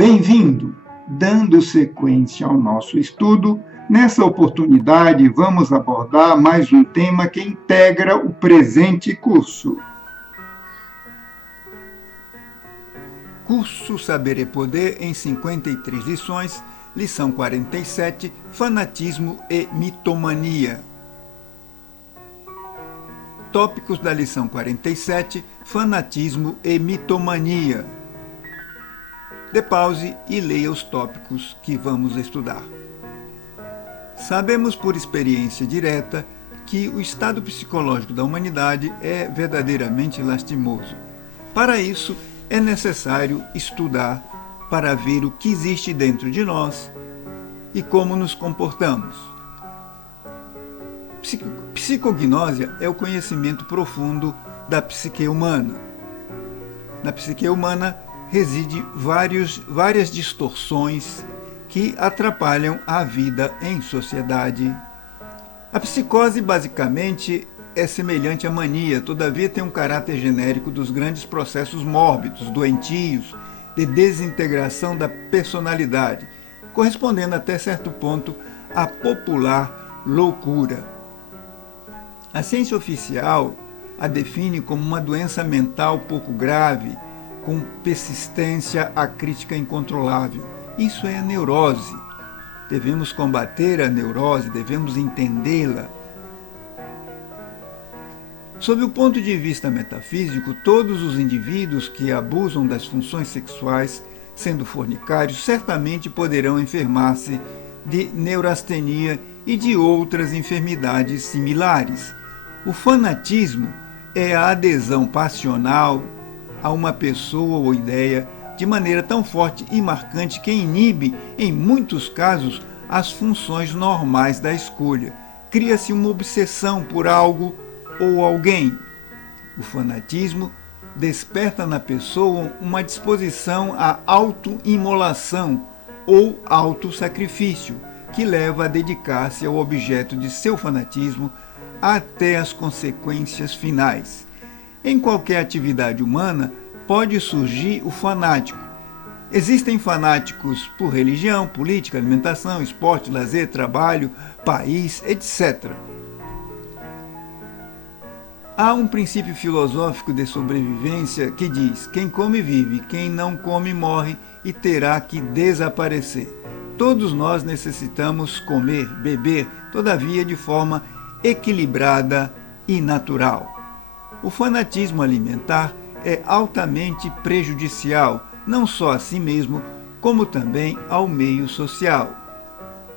Bem-vindo! Dando sequência ao nosso estudo, nessa oportunidade vamos abordar mais um tema que integra o presente curso. Curso Saber e Poder em 53 lições, lição 47, Fanatismo e Mitomania. Tópicos da lição 47, Fanatismo e Mitomania. Dê pause e leia os tópicos que vamos estudar. Sabemos por experiência direta que o estado psicológico da humanidade é verdadeiramente lastimoso. Para isso, é necessário estudar para ver o que existe dentro de nós e como nos comportamos. Psicognósia é o conhecimento profundo da psique humana. Na psique humana reside várias distorções que atrapalham a vida em sociedade. A psicose, basicamente, é semelhante à mania, todavia tem um caráter genérico dos grandes processos mórbidos, doentios, de desintegração da personalidade, correspondendo até certo ponto à popular loucura. A ciência oficial a define como uma doença mental pouco grave, com persistência à crítica incontrolável. Isso é a neurose. Devemos combater a neurose, devemos entendê-la. Sob o ponto de vista metafísico, todos os indivíduos que abusam das funções sexuais, sendo fornicários, certamente poderão enfermar-se de neurastenia e de outras enfermidades similares. O fanatismo é a adesão passional a uma pessoa ou ideia de maneira tão forte e marcante que inibe, em muitos casos, as funções normais da escolha. Cria-se uma obsessão por algo ou alguém. O fanatismo desperta na pessoa uma disposição à autoimolação ou autossacrifício, que leva a dedicar-se ao objeto de seu fanatismo até as consequências finais. Em qualquer atividade humana pode surgir o fanático. Existem fanáticos por religião, política, alimentação, esporte, lazer, trabalho, país, etc. Há um princípio filosófico de sobrevivência que diz: quem come vive, quem não come morre e terá que desaparecer. Todos nós necessitamos comer, beber, todavia de forma equilibrada e natural. O fanatismo alimentar é altamente prejudicial, não só a si mesmo, como também ao meio social.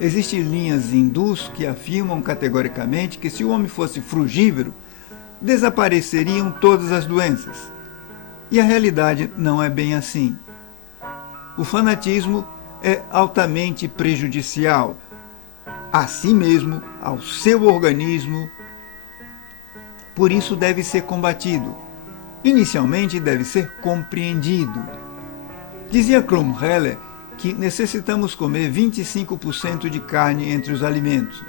Existem linhas hindus que afirmam categoricamente que se o homem fosse frugívoro, desapareceriam todas as doenças. E a realidade não é bem assim. O fanatismo é altamente prejudicial a si mesmo, ao seu organismo. Por isso deve ser combatido. Inicialmente deve ser compreendido. Dizia Krumheller que necessitamos comer 25% de carne entre os alimentos.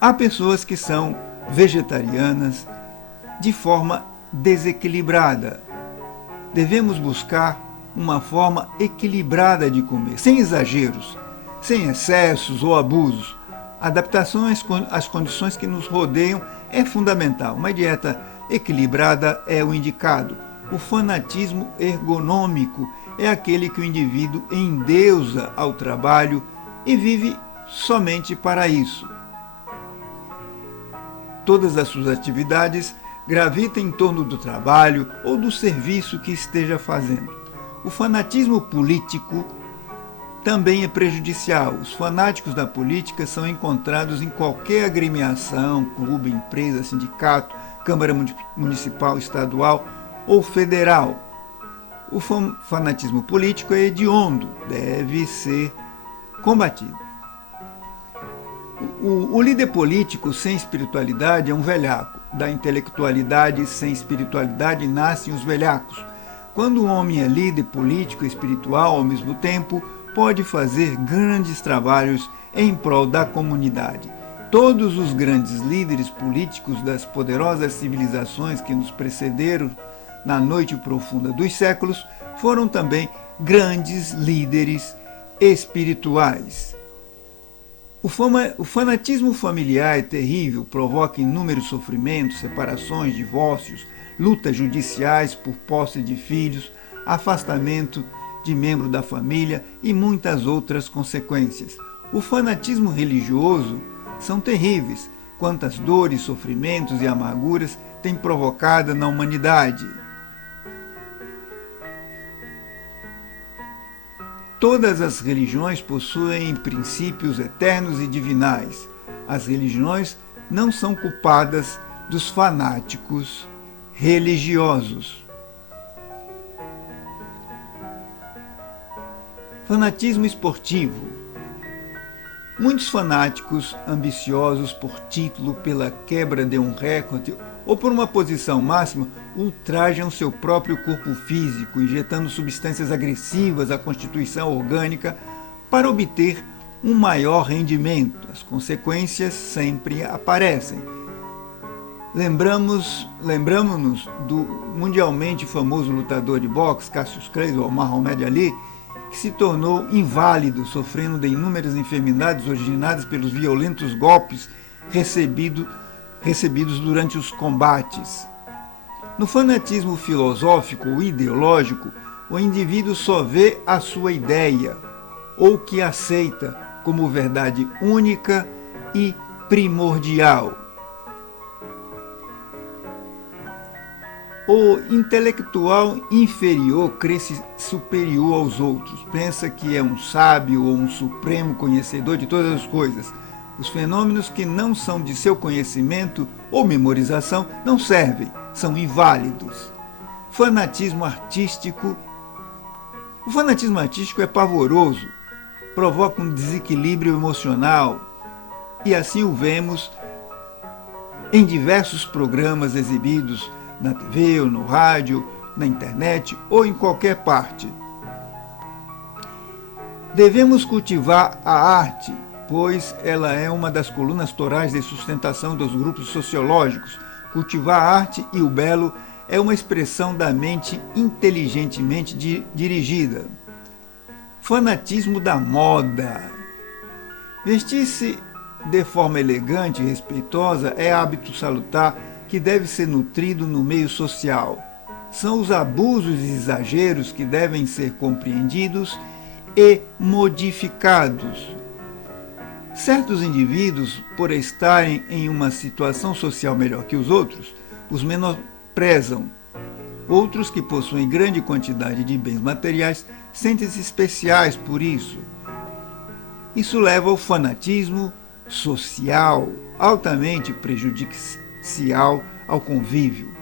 Há pessoas que são vegetarianas de forma desequilibrada. Devemos buscar uma forma equilibrada de comer, sem exageros, sem excessos ou abusos. Adaptação às condições que nos rodeiam é fundamental. Uma dieta equilibrada é o indicado. O fanatismo ergonômico é aquele que o indivíduo endeusa ao trabalho e vive somente para isso. Todas as suas atividades gravitam em torno do trabalho ou do serviço que esteja fazendo. O fanatismo político também é prejudicial. Os fanáticos da política são encontrados em qualquer agremiação, clube, empresa, sindicato, Câmara Municipal, Estadual ou Federal. O fanatismo político é hediondo, deve ser combatido. O líder político sem espiritualidade é um velhaco. Da intelectualidade sem espiritualidade nascem os velhacos. Quando um homem é líder político e espiritual ao mesmo tempo, pode fazer grandes trabalhos em prol da comunidade. Todos os grandes líderes políticos das poderosas civilizações que nos precederam na noite profunda dos séculos foram também grandes líderes espirituais. O fanatismo familiar é terrível, provoca inúmeros sofrimentos, separações, divórcios, lutas judiciais por posse de filhos, afastamento de membro da família e muitas outras consequências. O fanatismo religioso são terríveis, quantas dores, sofrimentos e amarguras tem provocado na humanidade. Todas as religiões possuem princípios eternos e divinais. As religiões não são culpadas dos fanáticos religiosos. Fanatismo esportivo. Muitos fanáticos ambiciosos por título, pela quebra de um recorde ou por uma posição máxima, ultrajam seu próprio corpo físico, injetando substâncias agressivas à constituição orgânica para obter um maior rendimento. As consequências sempre aparecem. Lembramos-nos do mundialmente famoso lutador de boxe, Cassius Clay, ou Muhammad Ali, que se tornou inválido, sofrendo de inúmeras enfermidades originadas pelos violentos golpes recebidos durante os combates. No fanatismo filosófico ou ideológico, o indivíduo só vê a sua ideia, ou que aceita como verdade única e primordial. O intelectual inferior crê-se superior aos outros, pensa que é um sábio ou um supremo conhecedor de todas as coisas. Os fenômenos que não são de seu conhecimento ou memorização não servem, são inválidos. Fanatismo artístico. O fanatismo artístico é pavoroso, provoca um desequilíbrio emocional, e assim o vemos em diversos programas exibidos na TV ou no rádio, na internet ou em qualquer parte. Devemos cultivar a arte, pois ela é uma das colunas torais de sustentação dos grupos sociológicos. Cultivar a arte e o belo é uma expressão da mente inteligentemente dirigida. Fanatismo da moda. Vestir-se de forma elegante e respeitosa é hábito salutar que deve ser nutrido no meio social. São os abusos e exageros que devem ser compreendidos e modificados. Certos indivíduos, por estarem em uma situação social melhor que os outros, os menosprezam. Outros que possuem grande quantidade de bens materiais sentem-se especiais por isso. Isso leva ao fanatismo social, altamente prejudicial ao convívio.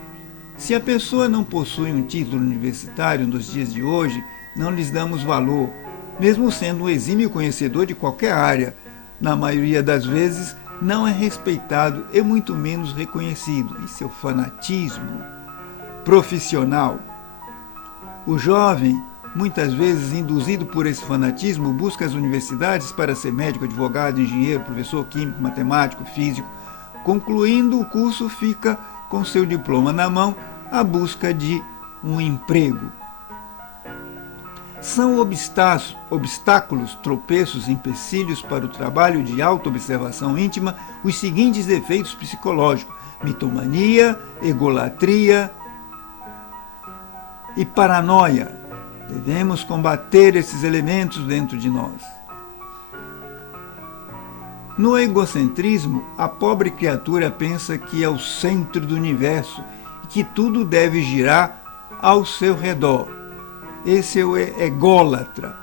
Se a pessoa não possui um título universitário nos dias de hoje, não lhes damos valor, mesmo sendo um exímio conhecedor de qualquer área. Na maioria das vezes, não é respeitado e muito menos reconhecido. Isso é o fanatismo profissional. O jovem, muitas vezes induzido por esse fanatismo, busca as universidades para ser médico, advogado, engenheiro, professor químico, matemático, físico. Concluindo o curso, fica com seu diploma na mão à busca de um emprego. São obstáculos, tropeços, empecilhos para o trabalho de autoobservação íntima os seguintes defeitos psicológicos: mitomania, egolatria e paranoia. Devemos combater esses elementos dentro de nós. No egocentrismo, a pobre criatura pensa que é o centro do universo e que tudo deve girar ao seu redor. Esse é o ególatra.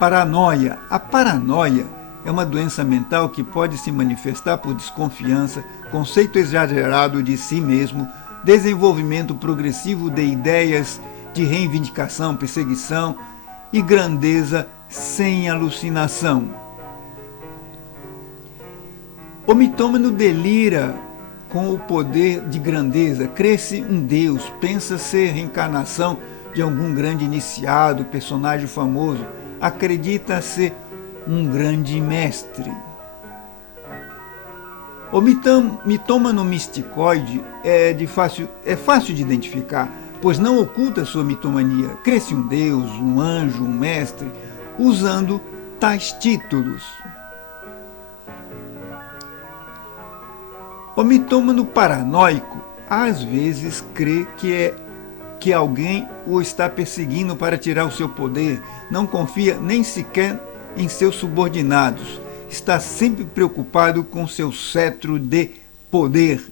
Paranoia. A paranoia é uma doença mental que pode se manifestar por desconfiança, conceito exagerado de si mesmo, desenvolvimento progressivo de ideias de reivindicação, perseguição e grandeza sem alucinação. O mitômano delira com o poder de grandeza, crê-se um deus, pensa ser reencarnação de algum grande iniciado, personagem famoso, acredita ser um grande mestre. O mitômano misticoide é fácil de identificar. pois não oculta sua mitomania. Crê-se um Deus, um anjo, um mestre, usando tais títulos. O mitômano paranoico às vezes crê que alguém o está perseguindo para tirar o seu poder, não confia nem sequer em seus subordinados, está sempre preocupado com seu cetro de poder.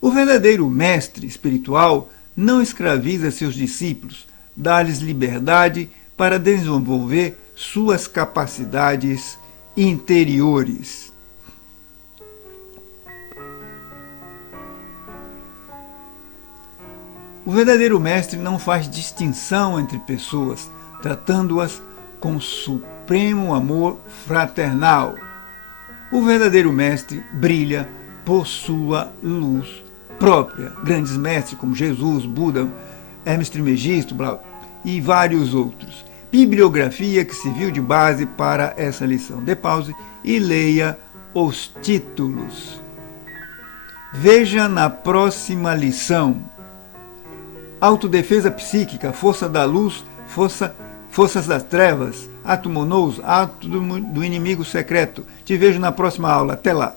O verdadeiro mestre espiritual não escraviza seus discípulos, dá-lhes liberdade para desenvolver suas capacidades interiores. O verdadeiro mestre não faz distinção entre pessoas, tratando-as com supremo amor fraternal. O verdadeiro mestre brilha por sua luz própria. Grandes mestres como Jesus, Buda, Hermes Trismegisto e vários outros. Bibliografia que serviu de base para essa lição. Dê pause e leia os títulos. Veja na próxima lição. Autodefesa psíquica, força da luz, forças das trevas, ato monous, ato do inimigo secreto. Te vejo na próxima aula. Até lá.